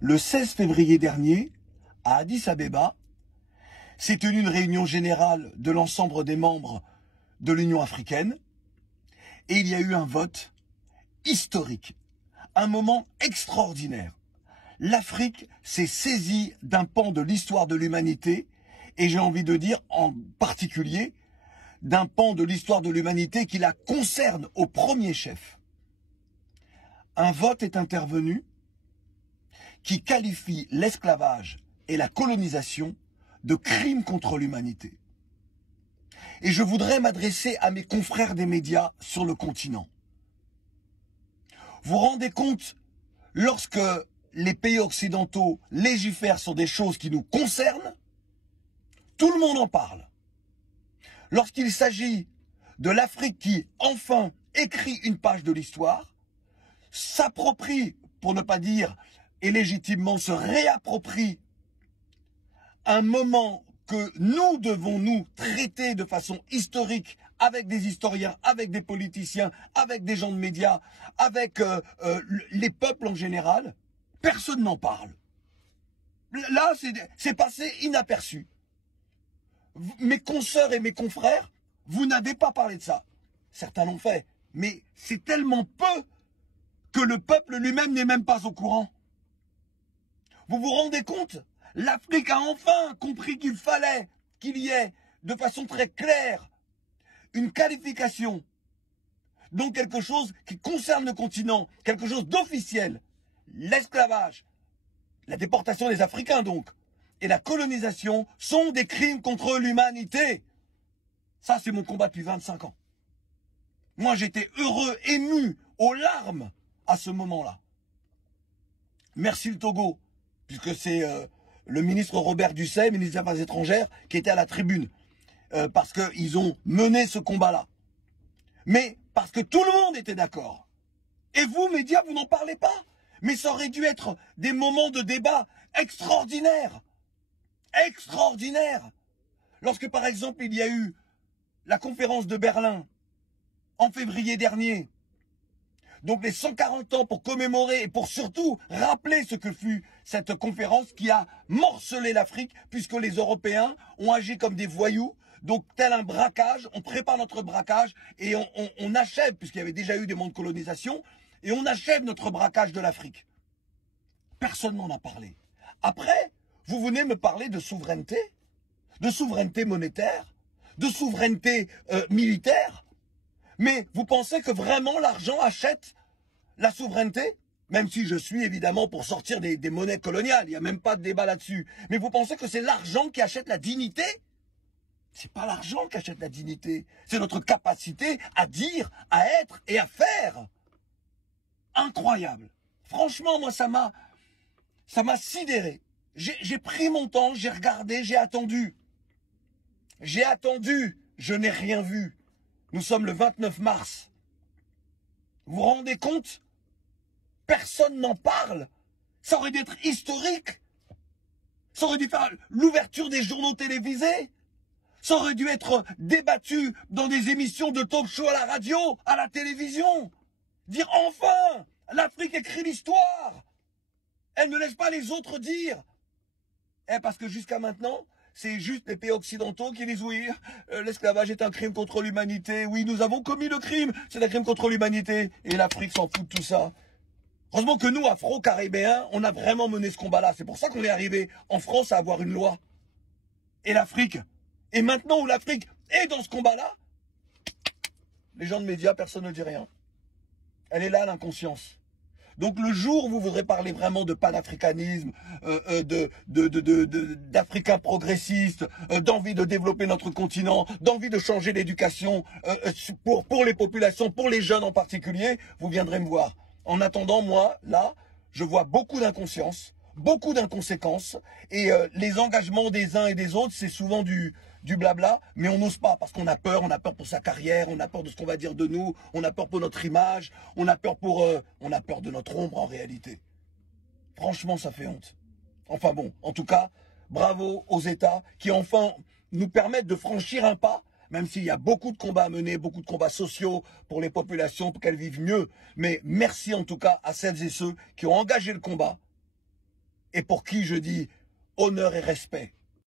Le 16 février dernier, à Addis Abeba, s'est tenue une réunion générale de l'ensemble des membres de l'Union africaine et il y a eu un vote historique, un moment extraordinaire. L'Afrique s'est saisie d'un pan de l'histoire de l'humanité et j'ai envie de dire en particulier d'un pan de l'histoire de l'humanité qui la concerne au premier chef. Un vote est intervenu qui qualifie l'esclavage et la colonisation de crimes contre l'humanité. Et je voudrais m'adresser à mes confrères des médias sur le continent. Vous vous rendez compte, lorsque les pays occidentaux légifèrent sur des choses qui nous concernent, tout le monde en parle. Lorsqu'il s'agit de l'Afrique qui, enfin, écrit une page de l'histoire, s'approprie, pour ne pas dire, et légitimement se réapproprie un moment que nous devons nous traiter de façon historique avec des historiens, avec des politiciens, avec des gens de médias, avec les peuples en général, personne n'en parle. Là, c'est passé inaperçu. Mes consoeurs et mes confrères, vous n'avez pas parlé de ça. Certains l'ont fait, mais c'est tellement peu que le peuple lui-même n'est même pas au courant. Vous vous rendez compte? L'Afrique a enfin compris qu'il fallait qu'il y ait, de façon très claire, une qualification, donc quelque chose qui concerne le continent, quelque chose d'officiel. L'esclavage, la déportation des Africains donc, et la colonisation sont des crimes contre l'humanité. Ça, c'est mon combat depuis 25 ans. Moi, j'étais heureux, ému, aux larmes à ce moment-là. Merci le Togo, puisque c'est le ministre Robert Dussey, ministre des Affaires étrangères, qui était à la tribune. Parce qu'ils ont mené ce combat-là. Mais parce que tout le monde était d'accord. Et vous, médias, vous n'en parlez pas. Mais ça aurait dû être des moments de débat extraordinaires. Extraordinaires. Lorsque, par exemple, il y a eu la conférence de Berlin en février dernier, donc les 140 ans pour commémorer et pour surtout rappeler ce que fut cette conférence qui a morcelé l'Afrique puisque les Européens ont agi comme des voyous. Donc tel un braquage, on prépare notre braquage et on achève, puisqu'il y avait déjà eu des mondes de colonisation, et on achève notre braquage de l'Afrique. Personne n'en a parlé. Après, vous venez me parler de souveraineté monétaire, de souveraineté militaire. Mais vous pensez que vraiment l'argent achète la souveraineté? Même si je suis évidemment pour sortir des monnaies coloniales, il n'y a même pas de débat là-dessus. Mais vous pensez que c'est l'argent qui achète la dignité? C'est pas l'argent qui achète la dignité, c'est notre capacité à dire, à être et à faire. Incroyable. Franchement, moi, ça m'a sidéré. J'ai pris mon temps, j'ai regardé, j'ai attendu. J'ai attendu, je n'ai rien vu. Nous sommes le 29 mars. Vous vous rendez compte? Personne n'en parle. Ça aurait dû être historique. Ça aurait dû faire l'ouverture des journaux télévisés. Ça aurait dû être débattu dans des émissions de talk-show à la radio, à la télévision. Dire enfin, l'Afrique écrit l'histoire. Elle ne laisse pas les autres dire. Parce que jusqu'à maintenant, c'est juste les pays occidentaux qui disent oui, l'esclavage est un crime contre l'humanité. Oui, nous avons commis le crime, c'est un crime contre l'humanité. Et l'Afrique s'en fout de tout ça. Heureusement que nous, Afro-Caribéens, on a vraiment mené ce combat-là. C'est pour ça qu'on est arrivé en France à avoir une loi. Et l'Afrique. Et maintenant où l'Afrique est dans ce combat-là, les gens de médias, personne ne dit rien. Elle est là, l'inconscience. Donc le jour où vous voudrez parler vraiment de panafricanisme, d'Africains progressistes, d'envie de développer notre continent, d'envie de changer l'éducation pour les populations, pour les jeunes en particulier, vous viendrez me voir. En attendant, moi, là, je vois beaucoup d'inconscience, beaucoup d'inconséquences, et les engagements des uns et des autres, c'est souvent du blabla, mais on n'ose pas parce qu'on a peur pour sa carrière, on a peur de ce qu'on va dire de nous, on a peur pour notre image, on a peur de notre ombre en réalité. Franchement, ça fait honte. Enfin bon, en tout cas, bravo aux États qui enfin nous permettent de franchir un pas, même s'il y a beaucoup de combats à mener, beaucoup de combats sociaux pour les populations, pour qu'elles vivent mieux. Mais merci en tout cas à celles et ceux qui ont engagé le combat et pour qui je dis honneur et respect.